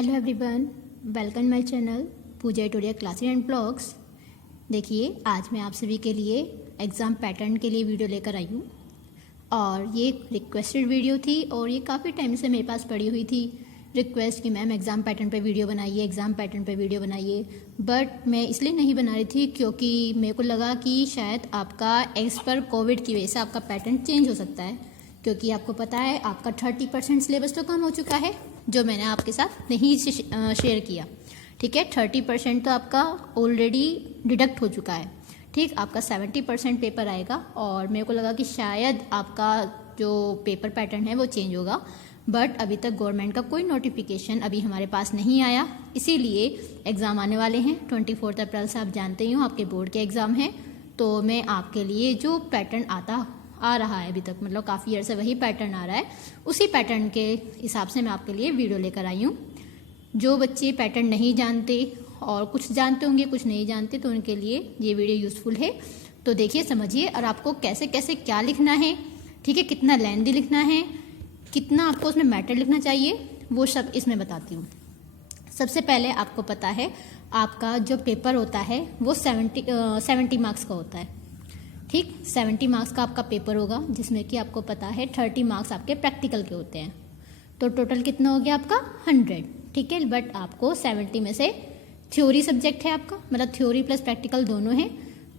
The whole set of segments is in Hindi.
Hello everyone, welcome my channel Pooja tutorial classes and blogs. देखिए, आज मैं आप सभी के लिए एग्ज़ाम पैटर्न के लिए वीडियो लेकर आई हूँ और ये रिक्वेस्टेड वीडियो थी और ये काफ़ी टाइम से मेरे पास पड़ी हुई थी रिक्वेस्ट कि मैम एग्ज़ाम पैटर्न पे वीडियो बनाइए, एग्ज़ाम पैटर्न पे वीडियो बनाइए। बट मैं इसलिए नहीं बना रही थी क्योंकि मेरे को लगा कि शायद आपका एज पर कोविड की वजह से आपका पैटर्न चेंज हो सकता है, क्योंकि आपको पता है आपका 30% सिलेबस तो कम हो चुका है जो मैंने आपके साथ नहीं शेयर किया। ठीक है, 30% तो आपका ऑलरेडी डिडक्ट हो चुका है। ठीक, आपका 70% पेपर आएगा और मेरे को लगा कि शायद आपका जो पेपर पैटर्न है वो चेंज होगा, बट अभी तक गवर्नमेंट का कोई नोटिफिकेशन अभी हमारे पास नहीं आया। इसीलिए एग्ज़ाम आने वाले हैं 24 अप्रैल से, आप जानते ही हो आपके बोर्ड के एग्ज़ाम हैं। तो मैं आपके लिए जो पैटर्न आ रहा है अभी तक, मतलब काफ़ी ईयर से वही पैटर्न आ रहा है, उसी पैटर्न के हिसाब से मैं आपके लिए वीडियो लेकर आई हूँ। जो बच्चे पैटर्न नहीं जानते और कुछ जानते होंगे कुछ नहीं जानते, तो उनके लिए ये वीडियो यूज़फुल है। तो देखिए, समझिए और आपको कैसे कैसे क्या लिखना है, ठीक है, कितना लेंथी लिखना है, कितना आपको उसमें मैटर लिखना चाहिए, वो सब इसमें बताती हूँ। सबसे पहले आपको पता है आपका जो पेपर होता है वो 70 मार्क्स का होता है। ठीक, 70 मार्क्स का आपका पेपर होगा, जिसमें कि आपको पता है 30 मार्क्स आपके प्रैक्टिकल के होते हैं। तो टोटल कितना हो गया आपका 100। ठीक है, बट आपको 70 में से थ्योरी सब्जेक्ट है आपका, मतलब थ्योरी प्लस प्रैक्टिकल दोनों है।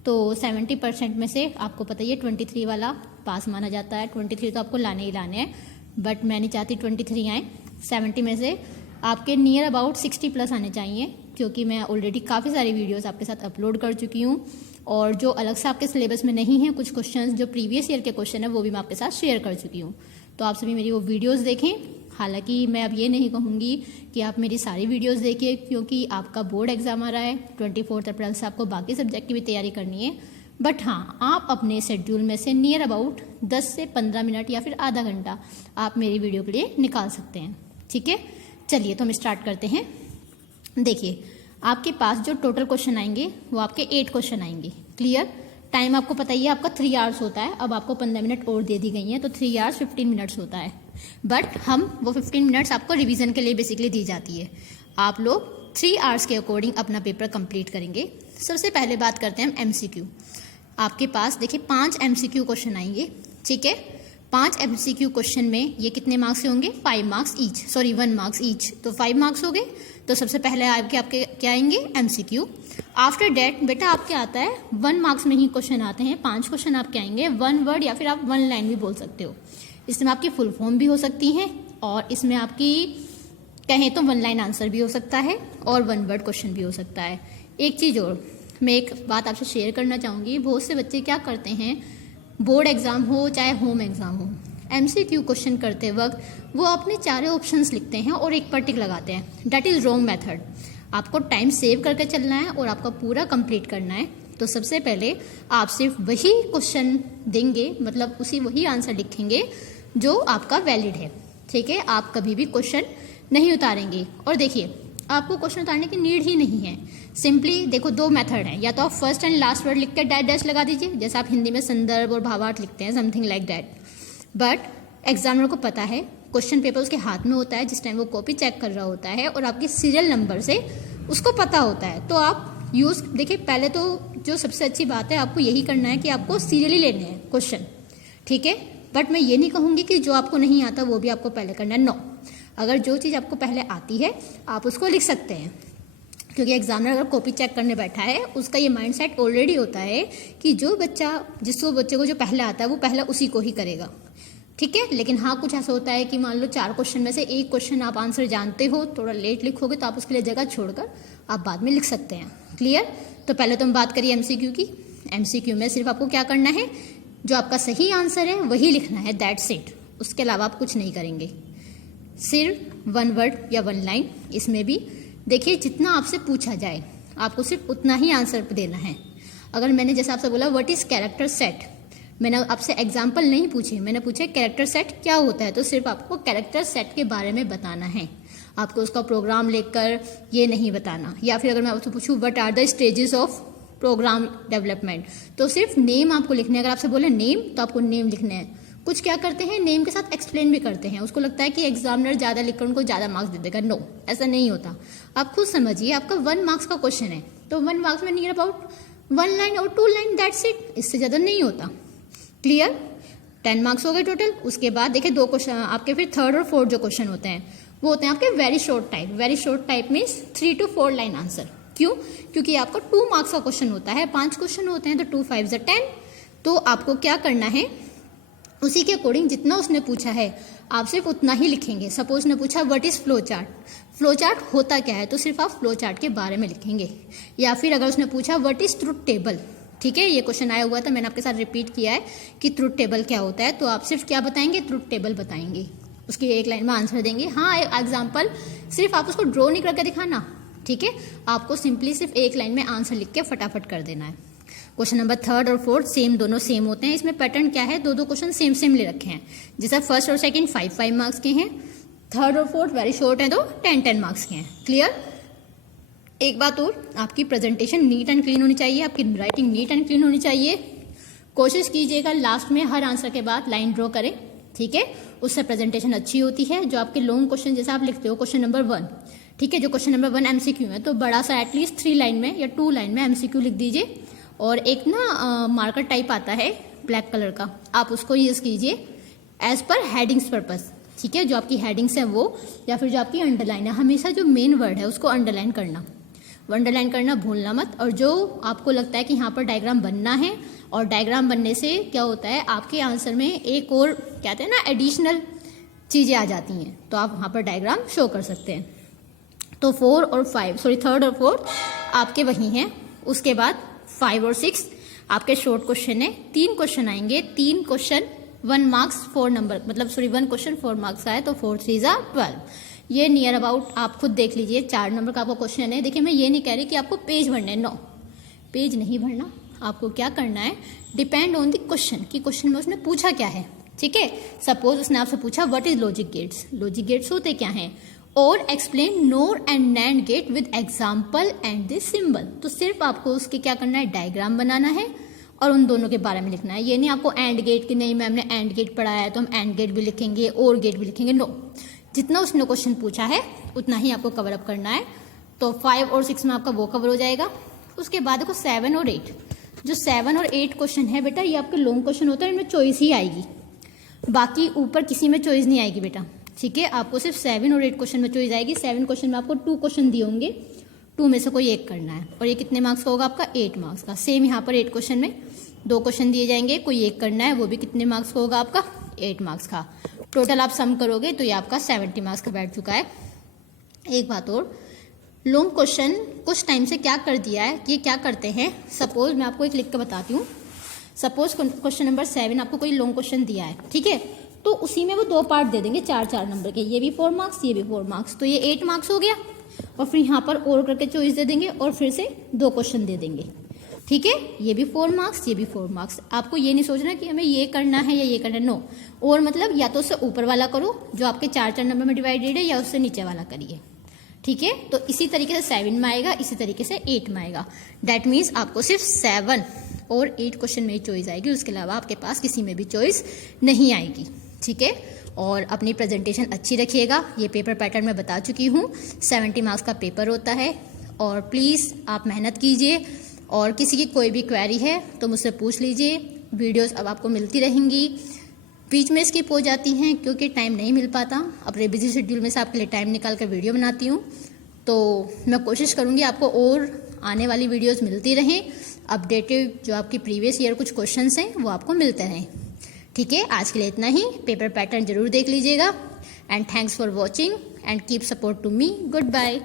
तो 70% में से आपको पता ही है 23 वाला पास माना जाता है। 23 तो आपको लाने ही लाने हैं, बट मैं नहीं चाहती 23 आए। 70 में से आपके नियर अबाउट 60 प्लस आने चाहिए, क्योंकि मैं ऑलरेडी काफ़ी सारी वीडियोस आपके साथ अपलोड कर चुकी हूँ और जो अलग से आपके सिलेबस में नहीं है, कुछ क्वेश्चंस जो प्रीवियस ईयर के क्वेश्चन है वो भी मैं आपके साथ शेयर कर चुकी हूँ। तो आप सभी मेरी वो वीडियोस देखें। हालांकि मैं अब ये नहीं कहूँगी कि आप मेरी सारी वीडियोस देखिए, क्योंकि आपका बोर्ड एग्जाम आ रहा है 24 अप्रैल से, आपको बाकी सब्जेक्ट की भी तैयारी करनी है। बट हाँ, आप अपने शेड्यूल में से नियर अबाउट 10 से 15 मिनट या फिर आधा घंटा आप मेरी वीडियो के लिए निकाल सकते हैं। ठीक है, चलिए तो हम स्टार्ट करते हैं। देखिए, आपके पास जो टोटल क्वेश्चन आएंगे वो आपके 8 क्वेश्चन आएंगे। क्लियर? टाइम आपको पता ही है आपका 3 आवर्स होता है। अब आपको 15 मिनट और दे दी गई हैं, तो 3 आवर्स 15 मिनट्स होता है। बट हम वो 15 मिनट्स आपको रिवीजन के लिए बेसिकली दी जाती है। आप लोग 3 आवर्स के अकॉर्डिंग अपना पेपर कंप्लीट करेंगे। सबसे पहले बात करते हैं हम MCQ। आपके पास देखिए 5 MCQ क्वेश्चन आएंगे। ठीक है, 5 MCQ क्वेश्चन में ये कितने मार्क्स से होंगे? 5 marks each, sorry 1 marks each, तो 5 मार्क्स हो गए। तो सबसे पहले आपके क्या आएंगे? MCQ। आफ्टर डेट बेटा आपके आता है 1 मार्क्स में ही क्वेश्चन आते हैं। 5 क्वेश्चन आपके आएंगे 1 वर्ड या फिर आप 1 लाइन भी बोल सकते हो। इसमें आपकी फुल फॉर्म भी हो सकती है और इसमें आपकी कहें तो 1 लाइन आंसर भी हो सकता है और 1 वर्ड क्वेश्चन भी हो सकता है। एक चीज़ और, मैं एक बात आपसे शेयर करना चाहूँगी। बहुत से बच्चे क्या करते हैं, बोर्ड एग्ज़ाम हो चाहे होम एग्ज़ाम हो, MCQ क्वेश्चन करते वक्त वो अपने 4 ऑप्शंस लिखते हैं और एक पर टिक लगाते हैं। That is wrong method. आपको टाइम सेव करके चलना है और आपका पूरा कंप्लीट करना है। तो सबसे पहले आप सिर्फ वही क्वेश्चन देंगे, मतलब वही आंसर लिखेंगे जो आपका वैलिड है। ठीक है, आप कभी भी क्वेश्चन नहीं उतारेंगे। और देखिए, आपको क्वेश्चन उतारने की नीड ही नहीं है। सिंपली देखो, 2 मेथड है, या तो आप फर्स्ट एंड लास्ट वर्ड लिख कर डैश लगा दीजिए, जैसे आप हिंदी में संदर्भ और भावार्थ लिखते हैं, something like that. But examiner को पता है क्वेश्चन पेपर उसके हाथ में होता है जिस टाइम वो कॉपी चेक कर रहा होता है, और आपके सीरियल नंबर से उसको पता होता है। तो आप यूज़ देखिए, पहले तो जो सबसे अच्छी बात है आपको यही करना है कि आपको सीरियली लेने हैं क्वेश्चन। ठीक है, बट मैं ये नहीं कहूँगी कि जो आपको नहीं आता वो भी आपको पहले करना है। नो, अगर जो चीज़ आपको पहले आती है आप उसको लिख सकते हैं, क्योंकि एग्जामिनर अगर कॉपी चेक करने बैठा है उसका ये माइंडसेट ऑलरेडी होता है कि जिस बच्चे को जो पहले आता है वो पहले उसी को ही करेगा। ठीक है, लेकिन हाँ, कुछ ऐसा होता है कि मान लो 4 क्वेश्चन में से एक क्वेश्चन आप आंसर जानते हो, थोड़ा लेट लिखोगे तो आप उसके लिए जगह छोड़कर आप बाद में लिख सकते हैं। क्लियर? तो पहले तो हम बात करिए MCQ की। MCQ में सिर्फ आपको क्या करना है, जो आपका सही आंसर है वही लिखना है, दैट्स इट। उसके अलावा आप कुछ नहीं करेंगे, सिर्फ 1 वर्ड या 1 लाइन। इसमें भी देखिए, जितना आपसे पूछा जाए आपको सिर्फ उतना ही आंसर देना है। अगर मैंने जैसे आपसे बोला व्हाट इज़ कैरेक्टर सेट, मैंने आपसे एग्जाम्पल नहीं पूछे, मैंने पूछे कैरेक्टर सेट क्या होता है, तो सिर्फ आपको कैरेक्टर सेट के बारे में बताना है। आपको उसका प्रोग्राम लेकर ये नहीं बताना। या फिर अगर मैं आपसे पूछूं what are the stages of program development, तो सिर्फ नेम आपको लिखने हैं। अगर आपसे बोले नेम तो आपको नेम लिखने हैं, कुछ क्या करते हैं, नेम के साथ एक्सप्लेन भी करते हैं, उसको लगता है कि एग्जामिनर ज़्यादा लिखकर उनको ज़्यादा मार्क्स दे देगा। नो, ऐसा नहीं होता। आप खुद समझिए, आपका 1 मार्क्स का क्वेश्चन है तो 1 मार्क्स में नियर अबाउट 1 लाइन और 2 लाइन, दैट्स इट, इससे ज़्यादा नहीं होता। क्लियर? 10 मार्क्स हो गए टोटल। उसके बाद देखिए 2 क्वेश्चन आपके, फिर थर्ड और फोर्थ जो क्वेश्चन होते हैं वो होते हैं आपके very short type. Very short type means 3 to 4 line answer. क्यों? क्योंकि आपका 2 मार्क्स का क्वेश्चन होता है, 5 क्वेश्चन होते हैं तो 2 5 10। तो आपको क्या करना है, उसी के अकॉर्डिंग जितना उसने पूछा है आप सिर्फ उतना ही लिखेंगे। सपोज ने पूछा what is flow chart, flow chart होता क्या है, तो सिर्फ आप फ्लो चार्ट के बारे में लिखेंगे। या फिर अगर उसने पूछा व्हाट इज ट्रुथ टेबल, ठीक है, ये क्वेश्चन आया हुआ था, मैंने आपके साथ रिपीट किया है कि ट्रुथ टेबल क्या होता है, तो आप सिर्फ क्या बताएंगे, ट्रुथ टेबल बताएंगे, उसकी 1 लाइन में आंसर देंगे। हाँ, एग्जाम्पल सिर्फ आप उसको ड्रॉ नहीं करके दिखाना, ठीक है, आपको सिंपली सिर्फ 1 लाइन में आंसर लिख के फटाफट कर देना है। क्वेश्चन नंबर 3rd और 4th सेम, दोनों सेम होते हैं। इसमें पैटर्न क्या है, 2 क्वेश्चन सेम सेम ले रखे हैं। जैसा फर्स्ट और सेकंड 5 मार्क्स के हैं, 3rd और 4th वेरी शॉर्ट है तो 10 मार्क्स के हैं। क्लियर? एक बात और, आपकी प्रेजेंटेशन नीट एंड क्लीन होनी चाहिए, आपकी राइटिंग नीट एंड क्लीन होनी चाहिए। कोशिश कीजिएगा लास्ट में हर आंसर के बाद लाइन ड्रॉ करें, ठीक है, उससे प्रेजेंटेशन अच्छी होती है। जो आपके लॉन्ग क्वेश्चन जैसा आप लिखते हो क्वेश्चन नंबर 1, ठीक है, जो क्वेश्चन नंबर 1 MCQ है तो बड़ा सा एटलीस्ट 3 लाइन में या 2 लाइन में MCQ लिख दीजिए। और एक ना मार्कर टाइप आता है ब्लैक कलर का, आप उसको यूज कीजिए एज पर हेडिंग्स पर्पस, ठीक है, जो आपकी हेडिंग्स है वो, या फिर जो आपकी अंडरलाइन है, हमेशा जो मेन वर्ड है उसको अंडरलाइन करना भूलना मत। और जो आपको लगता है कि यहाँ पर डायग्राम बनना है, और डायग्राम बनने से क्या होता है आपके आंसर में एक और कहते हैं ना एडिशनल चीज़ें आ जाती हैं, तो आप वहाँ पर डायग्राम शो कर सकते हैं। तो 3rd और 4th आपके वही हैं। उसके बाद 5 और 6 आपके शॉर्ट क्वेश्चन है, 3 क्वेश्चन आएंगे, 3 क्वेश्चन 1 मार्क्स 4 नंबर, मतलब 1 क्वेश्चन 4 मार्क्स का है, तो 4 3 12। ये नियर अबाउट आप खुद देख लीजिए 4 नंबर का आपका क्वेश्चन है। देखिए मैं ये नहीं कह रही कि आपको पेज भरना है, नो, पेज नहीं भरना। आपको क्या करना है, डिपेंड ऑन द क्वेश्चन कि क्वेश्चन में उसने पूछा क्या है, ठीक है। सपोज उसने आपसे पूछा what is logic gates, logic gates होते क्या हैं, और explain nor and nand gate with example and this symbol, तो सिर्फ आपको उसके क्या करना है, डायग्राम बनाना है और उन दोनों के बारे में लिखना है। ये नहीं आपको एंड गेट की, नहीं मैम ने एंड गेट पढ़ाया है तो हम एंड गेट भी लिखेंगे और गेट भी लिखेंगे, नो, जितना उसने क्वेश्चन पूछा है उतना ही आपको कवर अप करना है। तो 5 और 6 में आपका वो कवर हो जाएगा। उसके बाद देखो 7 और 8, जो 7 और 8 क्वेश्चन है बेटा, ये आपके लॉन्ग क्वेश्चन होता है, इनमें चॉइस ही आएगी, बाकी ऊपर किसी में चॉइस नहीं आएगी बेटा, ठीक है। आपको सिर्फ 7 और 8 क्वेश्चन में चॉइस आएगी। 7 क्वेश्चन में आपको 2 क्वेश्चन दिए होंगे, 2 में से कोई एक करना है, और ये कितने मार्क्स का होगा आपका, 8 मार्क्स का। सेम यहाँ पर 8 क्वेश्चन में 2 क्वेश्चन दिए जाएंगे, कोई एक करना है, वो भी कितने मार्क्स का होगा आपका, 8 मार्क्स का। टोटल आप सम करोगे तो ये आपका 70 मार्क्स का बैठ चुका है। एक बात और, लॉन्ग क्वेश्चन कुछ टाइम से क्या कर दिया है, ये क्या करते हैं, सपोज मैं आपको एक लिख के बताती हूँ। सपोज क्वेश्चन नंबर 7 आपको कोई लॉन्ग क्वेश्चन दिया है, ठीक है, तो उसी में वो 2 पार्ट दे देंगे 4-4 नंबर के, ये भी 4 मार्क्स, ये भी 4 मार्क्स, तो ये 8 मार्क्स हो गया। और फिर यहाँ पर और करके चॉइस दे देंगे और फिर से 2 क्वेश्चन दे देंगे, ठीक है, ये भी 4 मार्क्स, ये भी 4 मार्क्स। आपको ये नहीं सोचना कि हमें ये करना है या ये करना है, नो। और मतलब या तो उससे ऊपर वाला करो जो आपके 4-4 नंबर में डिवाइडेड है, या उससे नीचे वाला करिए, ठीक है। तो इसी तरीके से 7 में आएगा, इसी तरीके से 8 में आएगा। दैट मीन्स आपको सिर्फ 7 और 8 क्वेश्चन में ही चॉइस आएगी, उसके अलावा आपके पास किसी में भी चॉइस नहीं आएगी, ठीक है। और अपनी प्रेजेंटेशन अच्छी रखिएगा। ये पेपर पैटर्न मैं बता चुकी हूँ, 70 मार्क्स का पेपर होता है। और प्लीज़ आप मेहनत कीजिए, और किसी की कोई भी क्वेरी है तो मुझसे पूछ लीजिए। वीडियोस अब आपको मिलती रहेंगी, बीच में स्किप हो जाती हैं क्योंकि टाइम नहीं मिल पाता। अपने बिजी शेड्यूल में से आपके लिए टाइम निकाल कर वीडियो बनाती हूँ, तो मैं कोशिश करूँगी आपको और आने वाली वीडियोस मिलती रहें। अपडेटेड जो आपकी प्रीवियस ईयर कुछ क्वेश्चंस हैं वो आपको मिलते रहें, ठीक है। आज के लिए इतना ही। पेपर पैटर्न जरूर देख लीजिएगा। And thanks for watching and keep support to me. Good bye.